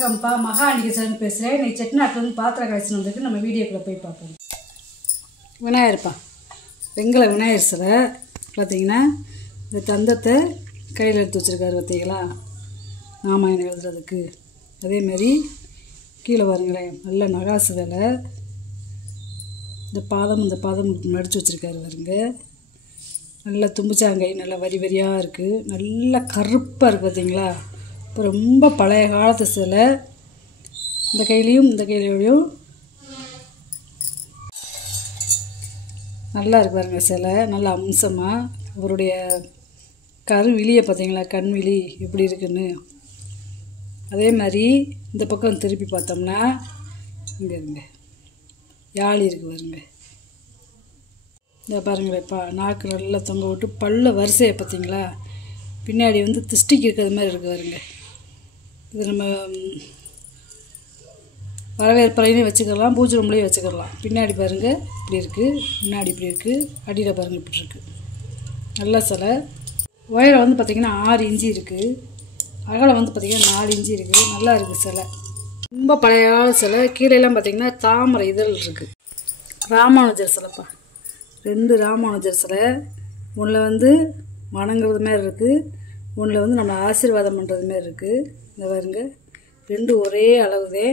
வணக்கம்ப்பா, மகா அன்னிகேசன் பேசுகிறேன். இன்னைக்கு செட்டிநாட்டிலேருந்து பாத்திரம் கழிச்சுன்னு வந்துருக்கு. நம்ம வீடியோக்குள்ளே போய் பார்ப்போம். விநாயகர்ப்பா, வெங்கல விநாயகர் சிலை பார்த்தீங்கன்னா இந்த தந்தத்தை கையில் எடுத்து வச்சுருக்காரு பார்த்தீங்களா, ராமாயணம் எழுதுறதுக்கு. அதேமாரி கீழே பாருங்களேன், நல்ல நகாசு வேலை. இந்த பாதம் மடித்து வச்சுருக்காரு பாருங்க. நல்லா தும்பிச்சாங்கை நல்லா வரி வரியாக இருக்குது, நல்லா கருப்பாக இருக்குது பார்த்தீங்களா. இப்போ ரொம்ப பழைய காலத்து சிலை. இந்த கையிலையும் நல்லா இருக்கு பாருங்க சிலை, நல்லா அம்சமாக. அவருடைய கருவிழியை பார்த்தீங்களா, கண்விழி எப்படி இருக்குன்னு. அதே மாதிரி இந்த பக்கம் திருப்பி பார்த்தோம்னா இங்கே இருங்க யாழி இருக்குது பாருங்க. இந்த பாருங்களேப்பா, நாக்கு நல்லா தொங்க விட்டு பல்ல வரிசையை பார்த்தீங்களா, பின்னாடி வந்து திஷ்டிக்கு இருக்கிறது மாதிரி இருக்குது பாருங்க. இது நம்ம வரவேற்பறையிலையும் வச்சுக்கலாம், பூஜை ரூம்லேயும் வச்சுக்கலாம். பின்னாடி பாருங்கள் இப்படி இருக்குது, முன்னாடி இப்படி இருக்குது, அடியில் பாருங்கள் இப்படி இருக்குது. நல்ல சிலை. உயரம் வந்து பார்த்திங்கன்னா 6 இன்ச்சு இருக்குது, அகலம் வந்து பார்த்திங்கன்னா 4 இன்ச்சு இருக்குது. நல்லா இருக்குது சிலை, ரொம்ப பழைய கால சிலை. கீழெல்லாம் பார்த்திங்கன்னா தாமரை இதழ் இருக்குது. ராமானுஜர் சிலைப்பா, 2 ராமானுஜர் சிலை. ஒன்றில் வந்து வணங்குறது மாதிரி இருக்குது, ஒன்றில் வந்து நம்ம ஆசீர்வாதம் பண்ணுறது மாதிரி இருக்குது. இந்த பாருங்க, 2 ஒரே அளவுதே.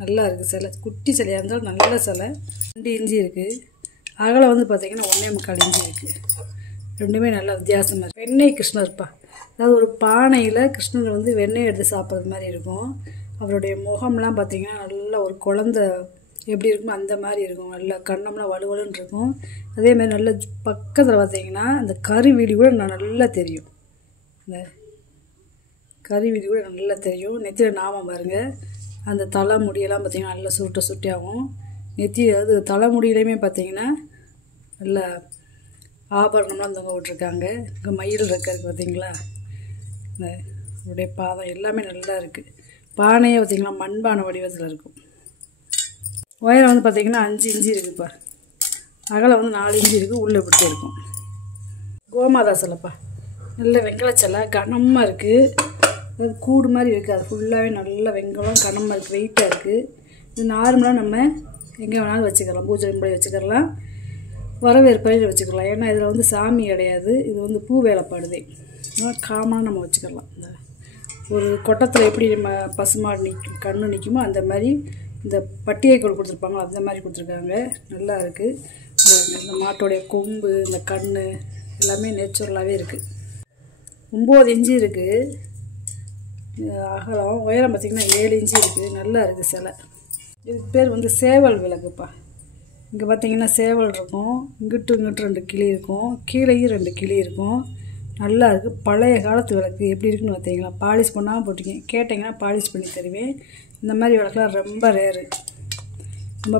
நல்லா இருக்குது சிலை, குட்டி சிலையாக இருந்தாலும் நல்ல சிலை. 2 இன்ச்சு இருக்குது. அகலம் வந்து பார்த்திங்கன்னா 1.25 இன்ச்சு இருக்குது. ரெண்டுமே நல்லா வித்தியாசமாக இருக்குது. வெண்ணெய் கிருஷ்ணர்ப்பா, அதாவது ஒரு பானையில் கிருஷ்ணர் வந்து வெண்ணெய் எடுத்து சாப்பிட்றது மாதிரி இருக்கும். அவருடைய முகம்லாம் பார்த்திங்கன்னா நல்லா ஒரு குழந்த எப்படி இருக்குமோ அந்த மாதிரி இருக்கும். நல்லா கண்ணம்லாம் வலுவலுன்னு இருக்கும். அதேமாதிரி நல்ல பக்கத்தில் பார்த்திங்கன்னா அந்த கருவிழி கூட நல்லா தெரியும். இந்த கருவிழி கூட நல்லா தெரியும். நெத்தியில் நாமம் பாருங்கள். அந்த தலை முடியெல்லாம் பார்த்திங்கன்னா நல்லா சுருட்டியாகும். அது தலைமுடியிலையுமே பார்த்திங்கன்னா நல்ல ஆபரணம்லாம் தொங்க விட்ருக்காங்க. இங்கே மயில் இருக்கிறதுக்கு பார்த்திங்களா, இந்த அவருடைய பாதம் எல்லாமே நல்லா இருக்குது. பானையே பார்த்திங்கன்னா மண்பானை வடிவத்தில் இருக்கும். உயரம் வந்து பார்த்திங்கன்னா 5 இன்ச்சு இருக்குதுப்பா, அகலம் வந்து 4 இன்ச்சு இருக்குது. உள்ளே இப்படி இருக்கும். கோமாதா சிலைப்பா, நல்ல வெங்கல சிலை, கனமாக இருக்குது. அது கூடு மாதிரி இருக்குது, அது ஃபுல்லாகவே நல்ல வெங்கலம் கனமாக இருக்குது, வெயிட்டாக இருக்குது. இது நார்மலாக நம்ம எங்கே வேணாலும் வச்சுக்கலாம், பூஜை ரூம்லேயே வச்சுக்கலாம், வரவேற்பறையில் வச்சுக்கலாம். ஏன்னா இதில் வந்து சாமி கிடையாது, இது வந்து பூ வேலைப்பாடுதே. காமனாக நம்ம வச்சுக்கலாம். இந்த ஒரு கொட்டத்தில் எப்படி நம்ம பசுமாடு கண்ணு நிற்குமோ அந்த மாதிரி இந்த பட்டிகைக்கோள் கொடுத்துருப்பாங்களோ அந்த மாதிரி கொடுத்துருக்காங்க. நல்லா இருக்குது. இந்த மாட்டோடைய கொம்பு, இந்த கண் எல்லாமே நேச்சுரலாகவே இருக்குது. 9 இன்ச்சு இருக்குது அகலம். உயரம் பார்த்திங்கன்னா 7 இன்ச்சு இருக்குது. நல்லா இருக்குது சிலை. இதுக்கு பேர் வந்து சேவல் விளக்குப்பா. இங்கே பார்த்திங்கன்னா சேவல் இருக்கும், இங்கிட்டு 2 கிளி இருக்கும், கீழேயும் 2 கிளி இருக்கும். நல்லா இருக்குது. பழைய காலத்து விளக்கு எப்படி இருக்குன்னு பார்த்தீங்களா, பாலிஷ் பண்ணாமல் போட்டிருக்கேன். கேட்டிங்கன்னா பாலிஷ் பண்ணி தருவேன். இந்த மாதிரி விளக்குலாம் ரொம்ப ரேரு, ரொம்ப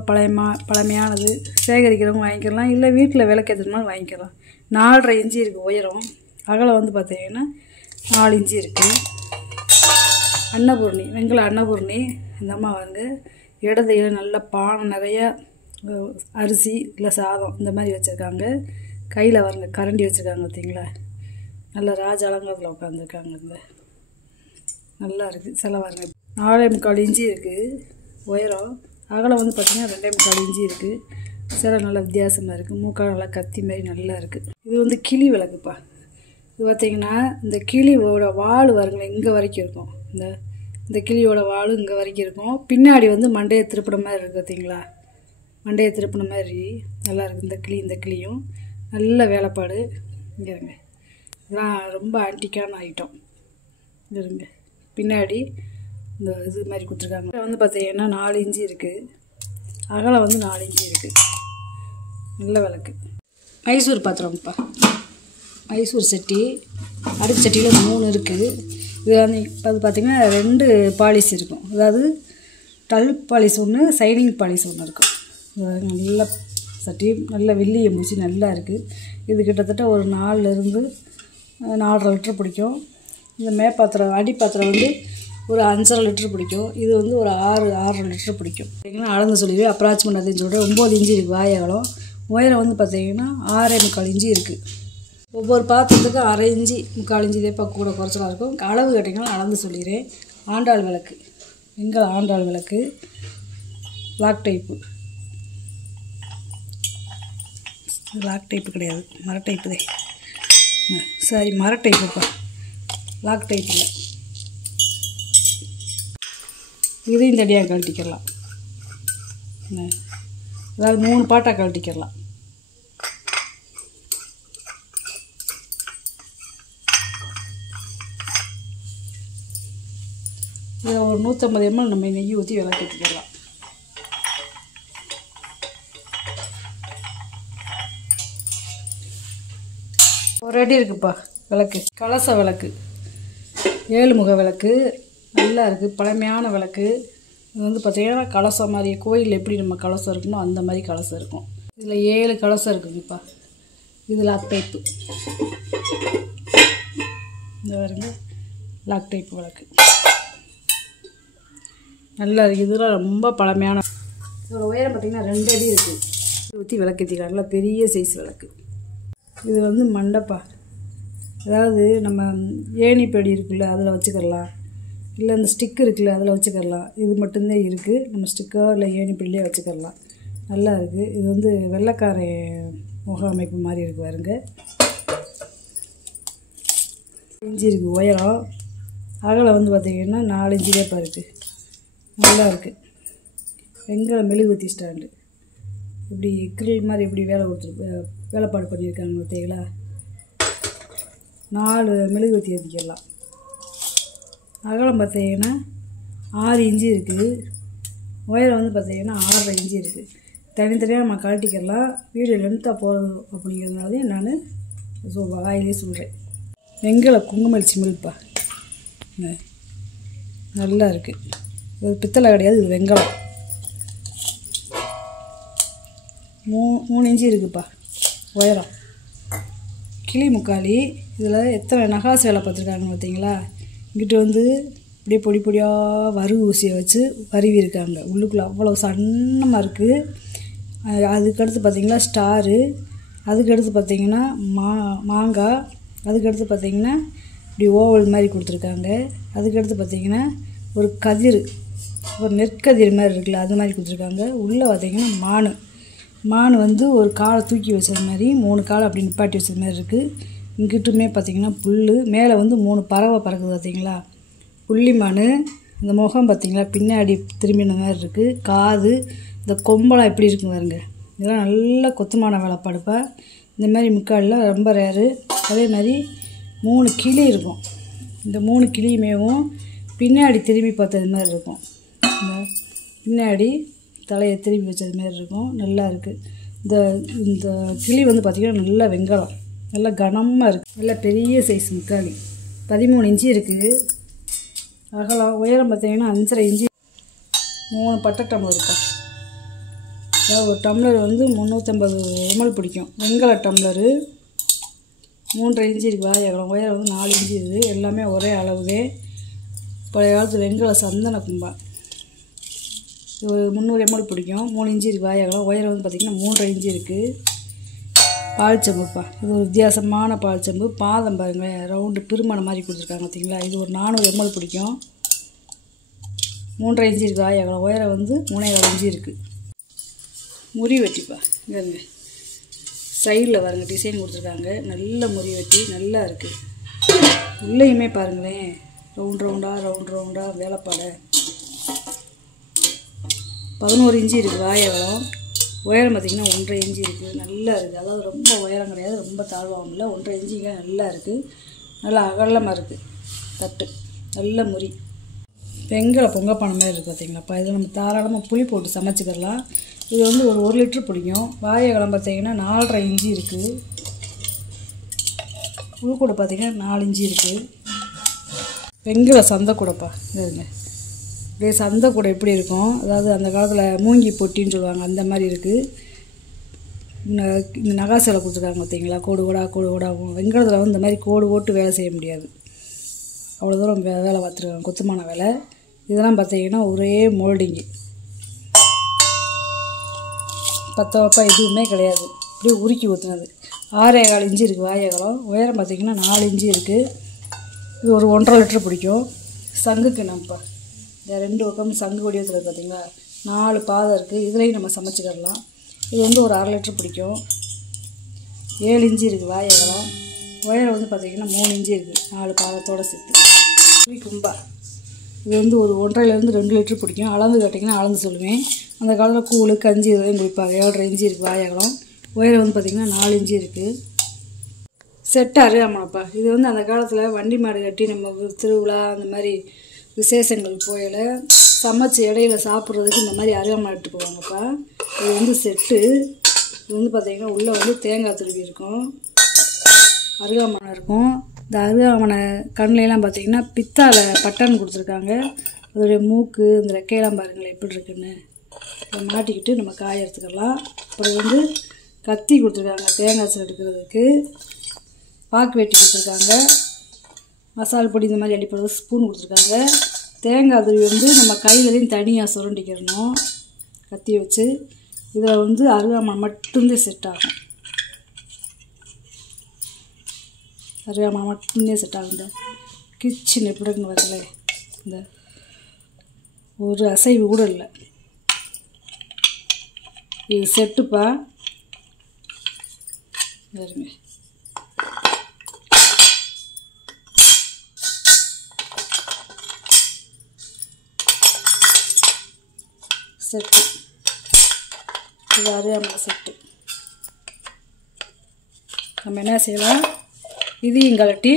பழமையானது. சேகரிக்கிறவங்க வாங்கிக்கலாம், இல்லை வீட்டில் விளக்கேற்றணும்னாலும் வாங்கிக்கலாம். 4.5 இன்ச்சு இருக்குது உயரம். அகலம் வந்து பார்த்திங்கன்னா 4 இன்ச்சு இருக்குது. அன்னபூர்ணி, வெங்கல அன்னபூர்ணி. இந்த அம்மா வந்து இடதையில் நல்ல பானை நிறையா அரிசி இல்லை சாதம் இந்த மாதிரி வச்சுருக்காங்க. கையில் வரங்க கரண்டி வச்சுருக்காங்க பார்த்தீங்களா, நல்ல ராஜ அலங்காரத்தில் உட்காந்துருக்காங்க. இந்த நல்லா இருக்குது சிலை பாருங்க. 4.25 இன்ச்சு இருக்குது உயரம். அகலம் வந்து பார்த்திங்கன்னா 2.25 இன்ச்சு இருக்குது. சிலை நல்லா வித்தியாசமாக இருக்குது. மூக்கால் நல்லா கத்தி மாதிரி நல்லா இருக்குது. இது வந்து கிளி விளக்குப்பா. இது பார்த்திங்கன்னா இந்த கிளியோட வால் வருங்களேன் இங்கே வரைக்கும் இருக்கும். இந்த கிளியோட வால் இங்கே வரைக்கும் இருக்கும். பின்னாடி வந்து மண்டையை திருப்பின மாதிரி இருக்குது பார்த்தீங்களா, மண்டையை திருப்பின மாதிரி நல்லா இருக்குது. இந்த கிளியும் நல்ல வேலைப்பாடு. இங்கே இருங்க, இதெல்லாம் ரொம்ப ஆன்டிக்கான ஐட்டம். இங்கே இருங்க, பின்னாடி இந்த இது மாதிரி கொடுத்துருக்காங்க. வந்து பார்த்திங்கன்னா 4 இன்ச்சு இருக்குது. அகலம் வந்து 4 இன்ச்சு இருக்குது. நல்ல விளக்கு. மைசூர் பாத்திரம்ப்பா, மைசூர் சட்டி. அடுப்பு சட்டியில் 3 இருக்குது. இது வந்து அது பார்த்திங்கன்னா 2 பாலிஷ் இருக்கும். அதாவது டல் பாலிஷ் ஒன்று, சைனிங் பாலிஷ் ஒன்று இருக்கும். நல்ல சட்டி, நல்ல வெள்ளியை முடிச்சு நல்லா இருக்குது. இது கிட்டத்தட்ட ஒரு 4லேருந்து 4.5 லிட்டர் பிடிக்கும். இந்த மேப்பாத்திரம் அடி பாத்திரம் வந்து ஒரு 5.5 லிட்டர் பிடிக்கும். இது வந்து ஒரு 6.5 லிட்டர் பிடிக்கும். பார்த்திங்கன்னா அளந்து சொல்லிடுவேன், அப்ராக்சிமேட் அதுன்னு சொல்கிறேன். 9 இன்ச்சு இருக்குது வாயகலம். உயரம் வந்து பார்த்திங்கன்னா 6.25 இன்ச்சு இருக்குது. ஒவ்வொரு பாத்திரத்துக்கு 1/2 இன்ச்சு 3/4 இன்ச்சு இதேப்பா கூட குறைச்சலாக இருக்கும். அளவு கேட்டிங்கன்னா அளந்து சொல்லிடுறேன். ஆண்டாள் விளக்கு வெங்கல ஆண்டாள் விளக்கு, பிளாக் டைப்பு. பிளாக் டைப்பு கிடையாது, மர டைப்பு தான். சரி, மர டைப்புப்பா, பிளாக் டைப் இல்லை. இதையும் தடியாக கழட்டிக்கலாம். அதாவது 3 பாட்டாக கழட்டிக்கலாம். இதில் ஒரு 150 ml நம்ம நெய் ஊற்றி விளக்கேற்றிக்கலாம். ஒரு அடி இருக்குப்பா விளக்கு. கலச விளக்கு, 7 முக விளக்கு, நல்லா இருக்குது. பழமையான விளக்கு. இது வந்து பார்த்திங்கன்னா கலசம் மாதிரி, கோயிலில் எப்படி நம்ம கலசம் இருக்குமோ அந்த மாதிரி கலசம் இருக்கும். இதில் 7 கலசம் இருக்குங்கப்பா. இது லாக் டைப்பு. இந்த பாருங்க, லாக் டைப்பு விளக்கு நல்லா இருக்குது. இதெல்லாம் ரொம்ப பழமையான. இதோட உயரம் பார்த்திங்கன்னா 2 அடி இருக்குது. ஊற்றி விளக்கேற்றிக்கலாம். நல்லா பெரிய சைஸ் விளக்கு. இது வந்து மண்டப்பா, அதாவது நம்ம ஏணிப்படி இருக்குல்ல அதில் வச்சுக்கலாம், இல்லை இந்த ஸ்டிக் இருக்குல்ல அதில் வச்சுக்கலாம். இது மட்டும்தான் இருக்குது. நம்ம ஸ்டிக்கோ இல்லை ஏணிப்படிலே வச்சுக்கலாம். நல்லா இருக்குது. இது வந்து வெள்ளைக்கார முக அமைப்பு மாதிரி இருக்குது பாருங்க. இன்ச்சு இருக்குது உயரம். அகலம் வந்து பார்த்திங்கன்னா 4 இன்ச்சு தான் இருக்குது. நல்லா இருக்குது. வெங்கல மெழுகுவத்தி ஸ்டாண்டு. இப்படி கிரில் மாதிரி இப்படி வேலைப்பாடு பண்ணியிருக்காங்க பார்த்தீங்களா. 4 மெழுகுவத்தி ஏற்றிக்கலாம். அகலம் பார்த்தீங்கன்னா 6 இன்ச்சு இருக்குது. உயரம் வந்து பார்த்தீங்கன்னா 6.5 இன்ச்சு இருக்குது. தனித்தனியாக நம்ம கழட்டிக்கலாம். வீடியோ லென்த்தாக போகிறது அப்படிங்கிறதுனாலே நான் வாயிலே சொல்கிறேன். வெங்கல குங்குமரிசி மில்ப்பா, நல்லா இருக்குது. இது பித்தளை கிடையாது, இது வெங்கலம். 3 இன்ச்சு இருக்குப்பா உயரம். கிளி முக்காலி. இதில் எத்தனை நகாசு வேலை பார்த்துருக்காங்க பார்த்தீங்களா. இங்கிட்ட வந்து இப்படியே பொடி பொடியாக வறு ஊசியை வச்சு வருவி இருக்காங்க. உள்ளுக்குள்ளே அவ்வளோ சன்னமாக இருக்குது. அதுக்கடுத்து பார்த்திங்கன்னா ஸ்டாரு. அதுக்கடுத்து பார்த்திங்கன்னா மாங்காய். அதுக்கடுத்து பார்த்திங்கன்னா இப்படி ஓவல் மாதிரி கொடுத்துருக்காங்க. அதுக்கடுத்து பார்த்திங்கன்னா ஒரு கதிர், ஒரு நெற்கதிர் மாதிரி இருக்குல்ல அது மாதிரி கொடுத்துருக்காங்க. உள்ளே பார்த்திங்கன்னா மான் வந்து ஒரு காலை தூக்கி வச்சது மாதிரி 3 காலை அப்படி நிப்பாட்டி வச்சது மாதிரி இருக்குது. இங்கிட்டுமே பார்த்திங்கன்னா புல். மேலே வந்து 3 பறவை பறக்குது பார்த்திங்களா. புள்ளி மான். இந்த முகம் பார்த்திங்களா பின்னாடி திரும்பின மாதிரி இருக்குது. காது, இந்த கொம்பெல்லாம் எப்படி இருக்குங்க பாருங்க. இதெல்லாம் நல்ல கொத்துமான வேலைப்பாடுப்பா. இந்த மாதிரி முக்கால்லாம் ரொம்ப ரேரு. அதே மாதிரி 3 கிளி இருக்கும். இந்த 3 கிளியுமேவும் பின்னாடி திரும்பி பார்த்தது மாதிரி இருக்கும். பின்னாடி தலையை திரும்பி வச்சது மாதிரி இருக்கும். நல்லா இருக்குது. இந்த கிளி வந்து பார்த்திங்கன்னா நல்லா வெங்கலம், நல்லா கனமாக இருக்குது. நல்லா பெரிய சைஸ் முக்காளி. 13 இன்ச்சு இருக்குது அகலம். உயரம் பார்த்திங்கன்னா 5.5 இன்ச்சு. 3 பட்டை டம்ளர் இருக்கா. அதாவது ஒரு டம்ளர் வந்து 350 ml பிடிக்கும். வெங்கல டம்ளரு. 3.5 இன்ச்சு இருக்குது வாய் அகலம். உயரம் வந்து 4 இன்ச்சு இருக்குது. எல்லாமே ஒரே அளவுதே. பழைய காலத்து வெங்கல சந்தன கும்பா. இது ஒரு 300 ml பிடிக்கும். 3 இன்ச்சு இருக்குது வாய் அகலம். உயரம் வந்து பார்த்திங்கன்னா 3.5 இன்ச்சு இருக்குது. பால் செம்புப்பா. இது ஒரு வித்தியாசமான பால் செம்பு. பாதம் பாருங்களேன், ரவுண்டு பெருமான மாதிரி கொடுத்துருக்காங்க பார்த்தீங்களா. இது ஒரு 400 ml பிடிக்கும். 3.5 இன்ச்சு இருக்குது வாய் அகலம். உயரம் வந்து 3.25 இன்ச்சு இருக்குது. முறி வெட்டிப்பா. இங்கே சைடில் பாருங்கள் டிசைன் கொடுத்துருக்காங்க. நல்ல முறி வெட்டி நல்லா இருக்குது. உள்ளேயுமே பாருங்களேன், ரவுண்டாக வேலைப்பாடை. 11 இன்ச்சு இருக்குது வாய் அகலம். உயரம் பார்த்திங்கன்னா 1.5 இன்ச்சு இருக்குது. நல்லா இருக்குது. அதாவது ரொம்ப உயரம் கிடையாது, ரொம்ப தாழ்வாகவும் இல்லை. 1.5 இன்ச்சுங்க நல்லா இருக்குது. நல்லா அகலமாக இருக்குது. தட்டு நல்ல முறி. வெங்கல பொங்கப்பானை மாதிரி இருக்குது பார்த்திங்களாப்பா. இதில் நம்ம தாராளமாக புளி போட்டு சமைச்சிக்கலாம். இது வந்து ஒரு 1 லிட்டர் பிடிக்கும். வாய் அகலம் பார்த்திங்கன்னா 4.5 இன்ச்சு இருக்குது. புழுக்கூடை பார்த்திங்கன்னா 4 இன்ச்சு இருக்குது. வெங்கல சந்தைக்கூடைப்பா. இதுங்க அப்படியே சந்தைக்கூடை எப்படி இருக்கும், அதாவது அந்த காலத்தில் மூங்கி பொட்டின்னு சொல்லுவாங்க, அந்த மாதிரி இருக்குது. இந்த நகாசில் கொடுத்துருக்காங்க பார்த்தீங்களா, கோடு கோடாகும். வெங்கலத்தில் வந்து இந்த மாதிரி கோடு போட்டு வேலை செய்ய முடியாது. அவ்வளோ தூரம் வேலை பார்த்துருக்காங்க, கொத்துமான வேலை. இதெல்லாம் பார்த்தீங்கன்னா ஒரே மோல்டிங்கு. பத்தவப்பா எதுவுமே கிடையாது. அப்படியே உருக்கி ஊற்றுனது. 6.25 இன்ச்சு இருக்குது வாய் அகலம். உயரம் பார்த்திங்கன்னா 4 இன்ச்சு இருக்குது. இது ஒரு 1.5 லிட்டர் பிடிக்கும். சங்கு கிண்ணம்ப்பா. இந்த 2 பக்கம் சங்கு வடிவத்தில் இருக்குது பார்த்தீங்களா, 4 பாதம் இருக்குது. இதுலேயும் நம்ம சமைச்சிக்கிடலாம். இது வந்து ஒரு 1/2 லிட்டர் பிடிக்கும். 7 இன்ச்சு இருக்குது வாய் அகலம். உயரம் வந்து பார்த்திங்கன்னா 3 இன்ச்சு இருக்குது, 4 பாதத்தோடு சேர்த்து. கும்பா இது வந்து ஒரு 1.5லேருந்து 2 லிட்டர் பிடிக்கும். அளந்து கேட்டிங்கன்னா அளந்து சொல்லுவேன். அந்த காலத்தில் கூழ் கஞ்சி இதெல்லாம் குடிப்பாங்க. 7.5 இன்ச்சு இருக்குது வாய் அகலம். உயரம் வந்து பார்த்திங்கன்னா 4 இன்ச்சு இருக்குது. செட்டு அருகாமனைப்பா. இது வந்து அந்த காலத்தில் வண்டி மாடு கட்டி நம்ம திருவிழா அந்த மாதிரி விசேஷங்கள் போயில சமைச்சு இடையில சாப்பிட்றதுக்கு இந்த மாதிரி அருகாமனை எடுத்து போவாங்கப்பா. இது வந்து செட்டு. இது வந்து பார்த்திங்கன்னா உள்ளே வந்து தேங்காய் துருவி இருக்கும், அருகாமனை இருக்கும். இந்த அருகாமனை கண்ணிலெலாம் பார்த்திங்கன்னா பித்தால பட்டன் கொடுத்துருக்காங்க. அதோடைய மூக்கு இந்த ரெக்கையெல்லாம் பாருங்களேன் எப்படி இருக்குன்னு. இதை மாட்டிக்கிட்டு நம்ம காய எடுத்துக்கலாம். அப்புறம் வந்து கத்தி கொடுத்துருக்காங்க தேங்காய் சல் எடுக்கிறதுக்கு. பாக்கு வெட்டி கொடுத்துருக்காங்க. மசால் பொடி இந்த மாதிரி அடிப்படுறது ஸ்பூன் கொடுத்துருக்காங்க. தேங்காய் துருவி வந்து நம்ம கையிலையும் தனியாக சுரண்டிக்கிறணும் கத்தி வச்சு. இதில் வந்து அருகாமனை மட்டும்தான் செட் ஆகும். அருகாமனை மட்டும்தான் செட் ஆகும். இந்த கிச்சன் எப்படின்னு வரல, இந்த ஒரு அசைவு கூட இல்லை. இது செட்டுப்பா. பாருங்க, செட்டு. இது அருகாமனை செட்டு. நம்ம என்ன செய்யலாம், இதையும் கலட்டி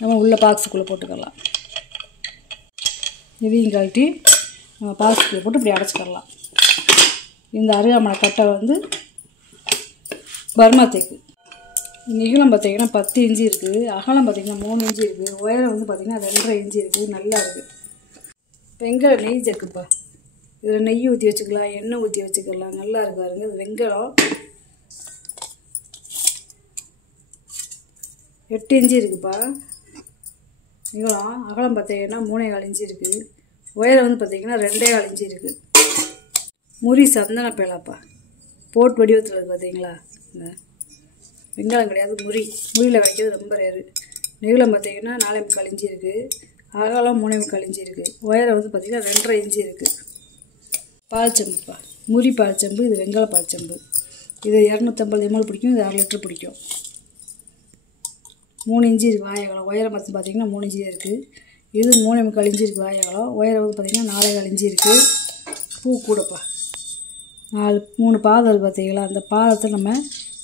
நம்ம உள்ள பாக்ஸுக்குள்ளே போட்டுக்கலாம். இதையும் கலட்டி நம்ம பாக்ஸுக்குள்ளே போட்டு இப்படி அடைச்சிக்கலாம். இந்த அருகாமனை கட்டை வந்து பர்மா தேக்கு. நீளம் பார்த்திங்கன்னா 10 இன்ச்சு இருக்குது, அகலம் பார்த்திங்கன்னா 3 இன்ச்சு இருக்குது, உயரம் வந்து பார்த்திங்கன்னா 2.5 இன்ச்சு இருக்குது. நல்லா இருக்குது. வெங்காயம் நெய் ஜக்குப்பா. இதில் நெய் ஊற்றி வச்சுக்கலாம், எண்ணெய் ஊற்றி வச்சுக்கலாம். நல்லா இருக்கு பாருங்க. இது வெங்காயம் 8 இன்ச்சு இருக்குப்பா நீளம். அகலம் பார்த்திங்கன்னா 3.25 இன்ச்சு இருக்குது. உயரம் வந்து பார்த்திங்கன்னா 2.25 இன்ச்சு இருக்குது. முறி சந்தன பேலாப்பா. போட் வடிவத்தில் இருக்குது பார்த்தீங்களா. இந்த வெங்காயம் கிடையாது, முறியில் வைக்கிறது ரொம்ப ரேரு. நீளம் பார்த்திங்கன்னா 4.25 இன்ச்சு இருக்குது, அகலம் 3.25 இன்ச்சு இருக்குது, உயரம் வந்து பார்த்திங்கன்னா 2.5 இன்ச்சு இருக்குது. பால்ச்சம்புப்பா. முறி பால்ச்சம்பு. இது வெங்காய பால்ச்சம்பு. இது 250 ml பிடிக்கும். இது 1/2 லிட்டர் பிடிக்கும். 3 இன்ச்சு இருக்குது வாய் அகலம். உயரம் பார்த்திங்கன்னா 3 இன்ச்சு இருக்குது. இது 3.25 இன்ச்சு இருக்குது வாய் அகலம். உயரம் வந்து பார்த்திங்கன்னா 4.25 இன்ச்சு இருக்குது. பூ கூடப்பா. 3 பாதம் இருக்குது பார்த்தீங்களா. அந்த பாதத்தை நம்ம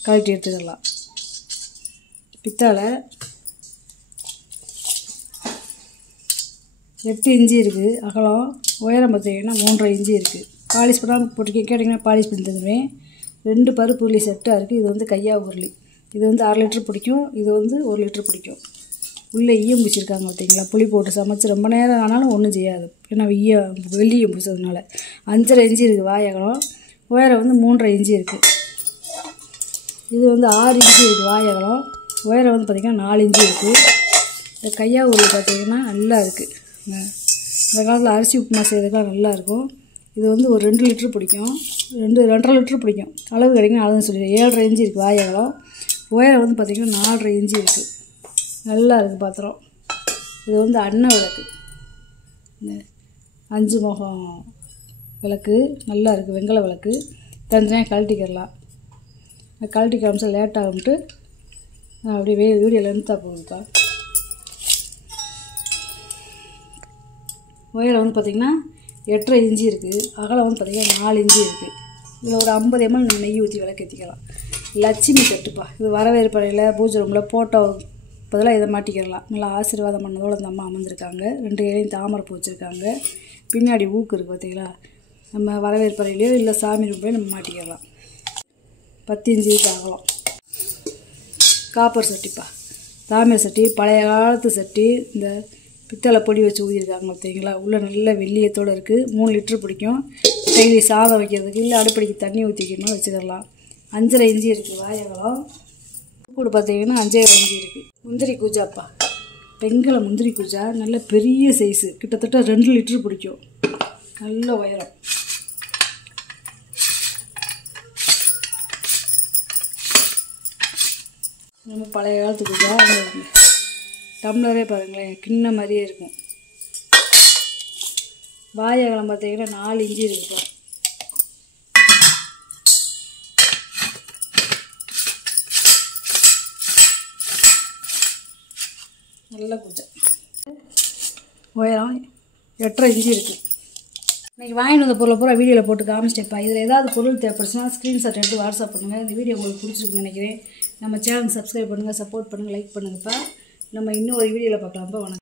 கழட்டி எடுத்துக்கலாம். பித்தாலை 8 இன்ச்சு இருக்குது அகலம். உயரம் பார்த்திங்கன்னா 3.5 இன்ச்சு இருக்குது. பாலிஷ் பண்ணாமல் போட்டு கேட்டிங்கன்னா பாலிஷ் பண்ணி தந்துடுவேன். 2 பருப்பு உருளி செட்டாக இருக்குது. இது வந்து கையா உருளி. இது வந்து 1/2 லிட்டர் பிடிக்கும். இது வந்து 1 லிட்டர் பிடிக்கும். உள்ளே ஈயம் பிடிச்சிருக்காங்க பார்த்தீங்களா. புளி போட்டு சமைச்சு ரொம்ப நேரம் ஆனாலும் ஒன்றும் செய்யாது, ஏன்னா வெள்ளியம் பிடிச்சதுனால. 5.5 இன்ச்சு இருக்குது வாய் அகலம். உயரம் வந்து 3.5 இன்ச்சு இருக்குது. இது வந்து 6 இன்ச்சு இருக்குது வாய் அகலம். உயரம் வந்து பார்த்திங்கன்னா 4 இன்ச்சு இருக்குது. இந்த கையா உருளி பார்த்திங்கன்னா நல்லா இருக்குது. இந்த காலத்தில் அரிசி உப்புமா செய்கிறதுக்கெலாம் நல்லாயிருக்கும். இது வந்து ஒரு 2 லிட்டர் பிடிக்கும். 2.5 லிட்டர் பிடிக்கும். அளவு கிடைக்கும் அளவுன்னு சொல்லிடுறேன். 7.5 இன்ச்சு இருக்குது வாய் அகலம். உயரம் வந்து பார்த்திங்கன்னா 4.5 இன்ச்சு இருக்குது. நல்லா இருக்குது பாத்திரம். இது வந்து அன்ன விளக்கு. 5 முகம் விளக்கு நல்லா இருக்குது. வெங்கல விளக்கு. தனித்தனியாக கழட்டிக்கிடலாம். கழட்டி காமிச்சா லேட் ஆகும்ட்டு அப்படியே வீடியோ லென்த்தாக போகுதுப்பா. உயரம் வந்து பார்த்திங்கன்னா 8.5 இன்ச்சு இருக்குது. அகலம் வந்து பார்த்திங்கன்னா 4 இன்ச்சு இருக்குது. இதில் ஒரு 50 ml நெய் ஊற்றி விளக்கேற்றிக்கலாம். லட்சுமி கட்டுப்பா. இது வரவேற்பறையில் பூஜை ரூமில் ஃபோட்டோ பதிலாக இதை மாட்டிக்கிடலாம். நல்லா ஆசீர்வாதம் பண்ணதோடு அந்த அம்மா அமர்ந்திருக்காங்க. 2 இலையும் தாமரை பூ வச்சுருக்காங்க. பின்னாடி ஊக்கு இருக்குது பார்த்தீங்களா. நம்ம வரவேற்பறையிலையோ இல்லை சாமி ரூம்லையோ நம்ம மாட்டிக்கிடலாம். 10 இன்ச்சு அகலம். காப்பர் சட்டிப்பா. தாமிர சட்டி. பழைய காலத்து சட்டி. இந்த பித்தளை பொடி வச்சு ஊதியிருக்காங்க பார்த்தீங்களா. உள்ளே நல்ல வெள்ளியத்தோடு இருக்குது. 3 லிட்டர் பிடிக்கும். டெய்லி சாதம் வைக்கிறதுக்கு இல்லை அடுப்படிக்கு தண்ணி ஊற்றிக்கணும் வச்சுக்கலாம். 5.5 இன்ச்சு இருக்குது வாய் அகலம். கூடு பார்த்தீங்கன்னா 5.5 இன்ச்சு இருக்குது. முந்திரி கூஜாப்பா. வெங்கல முந்திரி கூஜா. நல்ல பெரிய சைஸு. கிட்டத்தட்ட 2 லிட்டர் பிடிக்கும். நல்ல உயரம். நம்ம பழைய காலத்து கூஜா. டம்ளரே பாருங்களேன், கிண்ண மாதிரியே இருக்கும். வாய் அகலம் பார்த்தீங்கன்னா 4 இன்ச்சு இருக்குது. நல்ல பூஜை. உயரம் 8.5 இன்ச்சு இருக்குது. இன்றைக்கி வாங்கிட்டு வந்த பொருளை பூரா வீடியோவில் போட்டு காமிச்சிட்டேப்பா. இதில் ஏதாவது பொருள் தேவைப்படுச்சுன்னா ஸ்க்ரீன்ஷாட் எடுத்து வாட்ஸ்அப் பண்ணுங்கள். இந்த வீடியோ உங்களுக்கு பிடிச்சிருக்குன்னு நினைக்கிறேன். நம்ம சேனலுக்கு சப்ஸ்கிரைப் பண்ணுங்கள், சப்போர்ட் பண்ணுங்கள், லைக் பண்ணுங்கப்பா. நம்ம இன்னும் ஒரு வீடியோவில் பார்க்கலாம்ப்பா. வணக்கம்.